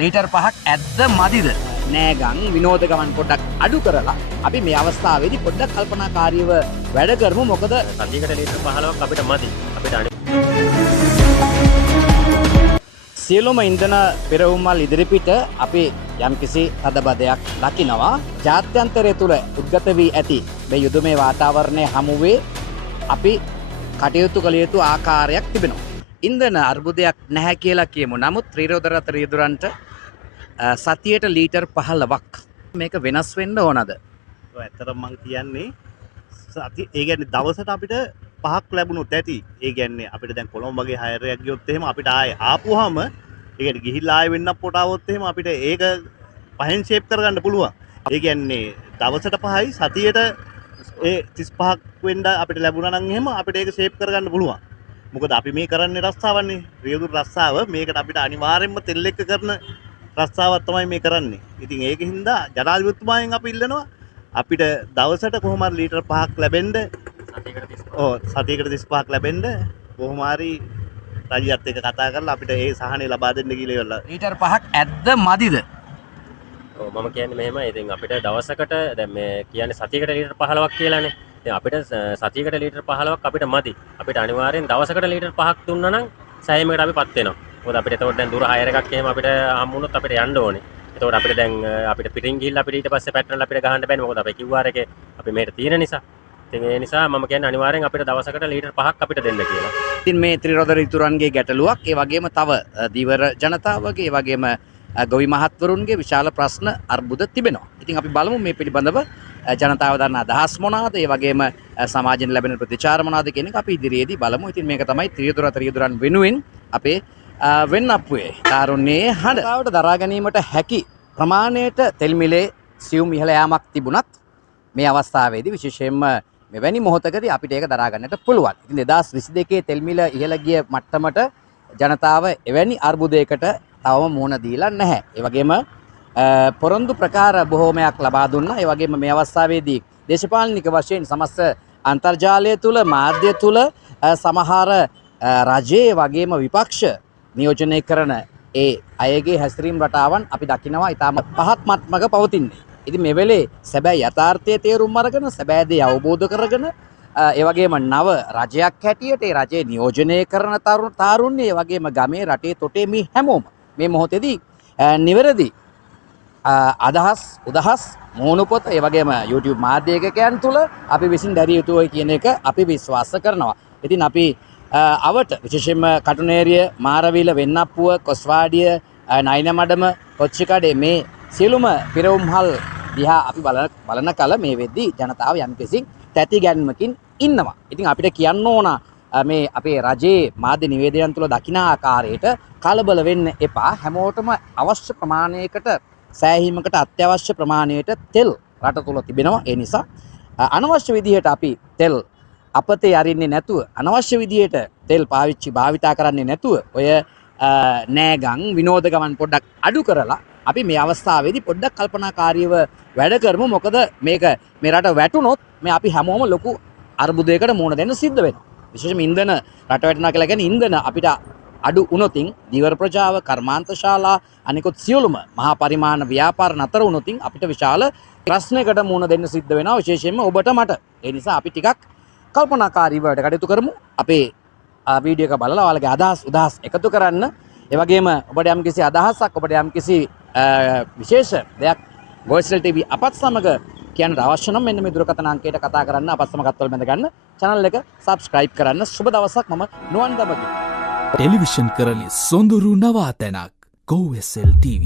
Litre 5ක් ඇද්ද මදිද? නෑගම් විනෝද ගමන් පොඩ්ඩක් අඩු කරලා අපි මේ අවස්ථාවේදී පොඩ්ඩක් කල්පනාකාරීව වැඩ කරමු. මොකද සතියකට ලීටර් 15ක් අපිට මදි. අපිට සියලුම ඉන්ධන පෙරවුම්වල් ඉදිරිපිට අපි යම්කිසි තදබදයක් දකිනවා. ජාත්‍යන්තරය තුළ උද්ගත වී ඇති මේ යුදමේ වාතාවරණය හමුවේ අපි කටයුතු කළ යුතු ආකාරයක් තිබෙනවා. ඉන්ධන අර්බුදයක් නැහැ කියලා කියමු. නමුත් ත්‍රිරෝදරත රියදුරන්ට සතියට ලීටර් 15ක් මේක වෙනස් වෙන්න ඕනද? ඇත්තටම මම කියන්නේ සති ඒ කියන්නේ දවසට අපිට 5ක් ලැබුණොත් ඇති. ඒ කියන්නේ අපිට දැන් කොළඹ වගේ හයරයක් ගියොත් එහෙම අපිට ආයේ ආපුවාම ඒ කියන්නේ ගිහිල්ලා ආයෙ වෙන්නක් පොට આવොත් එහෙම අපිට ඒක පහෙන් ෂේප් කරගන්න පුළුවන්. ඒ කියන්නේ දවසට 5යි සතියට ඒ 35ක් වෙන්න අපිට ලැබුණා නම් එහෙම අපිට ඒක ෂේප් කරගන්න පුළුවන්. මොකද අපි මේ කරන්නේ රස්සාවන්නේ. රියදුරු රස්සාව මේකට අපිට අනිවාර්යෙන්ම තෙල් එක්ක කරන රස්සාවක් තමයි මේ කරන්නේ. ඉතින් ඒකින්ද ජනාධිපතිතුමාගෙන් අපි ඉල්ලනවා අපිට දවසට කොහොම හරි ලීටර් 5ක් ලැබෙන්න සතියකට 35ක් ලැබෙන්න කොහොම හරි රජයත් එක්ක කතා කරලා අපිට ඒ සහනය ලබා දෙන්න කියලා ඉවරලා. ලීටර් 5ක් ඇද්ද මදිද? මම කියන්නේ මෙහෙමයි. ඉතින් අපිට දවසකට දැන් මේ කියන්නේ සතියකට ලීටර් 15ක් කියලානේ. ඉතින් අපිට සතියකට ලීටර් 15ක් අපිට මදි. අපිට අනිවාර්යෙන් දවසකට ලීටර් 5ක් දුන්නා නම් සෑයීමකට අපිපත් වෙනවා. මොකද අපිට එතකොට දැන් දුර හයර් එකක් එහෙම අපිට හම්බ වුණොත් අපිට යන්න ඕනේ. එතකොට අපිට දැන් අපිට පිටින් ගිහිල්ලා අපිට ඊට පස්සේ පැටර්නල් අපිට ගහන්න බෑනේ. මොකද අපේ QR එකේ අපි මෙහෙට තියෙන නිසා. ඉතින් ඒ නිසා මම කියන්නේ අනිවාර්යෙන් අපිට දවසකට ලීටර් 5ක් අපිට දෙන්න කියලා. ඉතින් මේ ත්‍රිරෝද රිතුරන්ගේ ගැටලුවක්, ඒ වගේම තව දීවර ජනතාවගේ, ඒ වගේම ගොවි මහත්වරුන්ගේ විශාල ප්‍රශ්න අර්බුද තිබෙනවා. ඉතින් අපි බලමු මේ පිළිබඳව ජනතාව දන්න අදහස් මොනවාද, ඒ වගේම සමාජයෙන් ලැබෙන ප්‍රතිචාර මොනවාද කියන එක අපි ඉදිරියේදී බලමු. ඉතින් මේක තමයි ත්‍රිරෝදරන් වෙනුවෙන් අපේ වෙන්නප්පුවේ තාරුණ්‍යයේ හඬ. තාවට දරා ගැනීමට හැකි ප්‍රමාණයට තෙල් මිලේ සියුම් ඉහළ යාමක් තිබුණත් මේ අවස්ථාවේදී විශේෂයෙන්ම මෙවැනි මොහොතකදී අපිට ඒක දරා ගන්නට පුළුවන්. ඉතින් 2022 තෙල් මිල ඉහළ ගිය මට්ටමට ජනතාව එවැනි අර්බුදයකට තවම මුහුණ දීලා නැහැ. ඒ වගේම පොරොන්දු ප්‍රකාර බොහෝමයක් ලබා දුන්නා. ඒ වගේම මේ අවස්ථාවේදී දේශපාලනික වශයෙන් සමස්ත අන්තර්ජාලය තුල, මාධ්‍ය තුල සමහර රජයේ වගේම විපක්ෂ නියෝජනය කරන ඒ අයගේ හැසිරීම් රටාවන් අපි දකිනවා ඉතාම පහත් මට්ටමක පවතින්නේ. ඉතින් මේ වෙලේ සැබෑ යථාර්ථයේ තේරුම් අරගෙන, සැබෑ දේ අවබෝධ කරගෙන, ඒ වගේම නව රජයක් හැටියට ඒ රජේ නියෝජනය කරන තාරුණ්‍ය, ඒ වගේම ගමේ රටේ තොටේ මේ හැමෝම මේ මොහොතේදී නිවැරදි අදහස් උදහස් මෝනුපොත ඒ වගේම YouTube මාධ්‍ය ඒකකයන් තුල අපි විසින් දැරිය යුතුයි කියන එක අපි විශ්වාස කරනවා. ඉතින් අපි අවට විශේෂයෙන්ම කටුනේරිය, මාරවිල, වෙන්නප්පුව, කොස්වාඩිය, නයිනමඩම, කොච්චිකඩේ මේ සියලුම පිරවුම්හල් දිහා අපි බලන කල මේ වෙද්දී ජනතාව යම්කිසි තැති ගැන්මකින් ඉන්නවා. ඉතින් අපිට කියන්න ඕන මේ අපේ රජයේ මාධ්‍ය නිවේදනයන් තුළ දකින ආකාරයට කලබල වෙන්න එපා. හැමෝටම අවශ්‍ය ප්‍රමාණයකට, සෑහීමකට අත්‍යවශ්‍ය ප්‍රමාණයට තෙල් රට තුළ තිබෙනවා. ඒ නිසා අනවශ්‍ය විදිහට අපි තෙල් අපතේ අරින්නේ නැතුව, අනවශ්‍ය විදිහට තෙල් භාවිතා කරන්නේ නැතුව ඔය නෑගම් විනෝද ගමන් පොඩ්ඩක් අඩු කරලා අපි මේ අවස්ථාවේදී පොඩ්ඩක් කල්පනාකාරීව වැඩ කරමු. මොකද මේක මේ රට වැටුනොත් මේ අපි හැමෝම ලොකු අර්බුදයකට මුහුණ දෙන්න සිද්ධ වෙනවා. විශේෂයෙන්ම ඉන්ධන රට වැටෙනවා කියලා කියන්නේ ඉන්ධන අපිට අඩු වුණොතින් දීවර ප්‍රජාව, කර්මාන්ත ශාලා, අනිකුත් සියලුම මහා පරිමාණ ව්‍යාපාර නතර වුණොතින් අපිට විශාල ප්‍රශ්නයකට මුහුණ දෙන්න සිද්ධ වෙනවා. විශේෂයෙන්ම ඔබට මට. ඒ නිසා අපි ටිකක් කල්පනාකාරීව වැඩ කටයුතු කරමු. අපේ වීඩියෝ එක බලලා ඔයාලගේ අදහස් උදහස් එකතු කරන්න. ඒ වගේම ඔබට යම්කිසි අදහසක්, ඔබට යම්කිසි විශේෂ දෙයක් Voice TV අපත් සමග කියන්න අවශ්‍ය නම් මෙන්න මේ දුරකථන අංකයට කතා කරන්න, අපත් සමග අත්වල බැඳ ගන්න, channel එක subscribe කරන්න. සුබ දවසක්. මම නුවන් දඹගේ. ටෙලිවිෂන් කරලි සොඳුරු නවාතැනක් GoSL TV.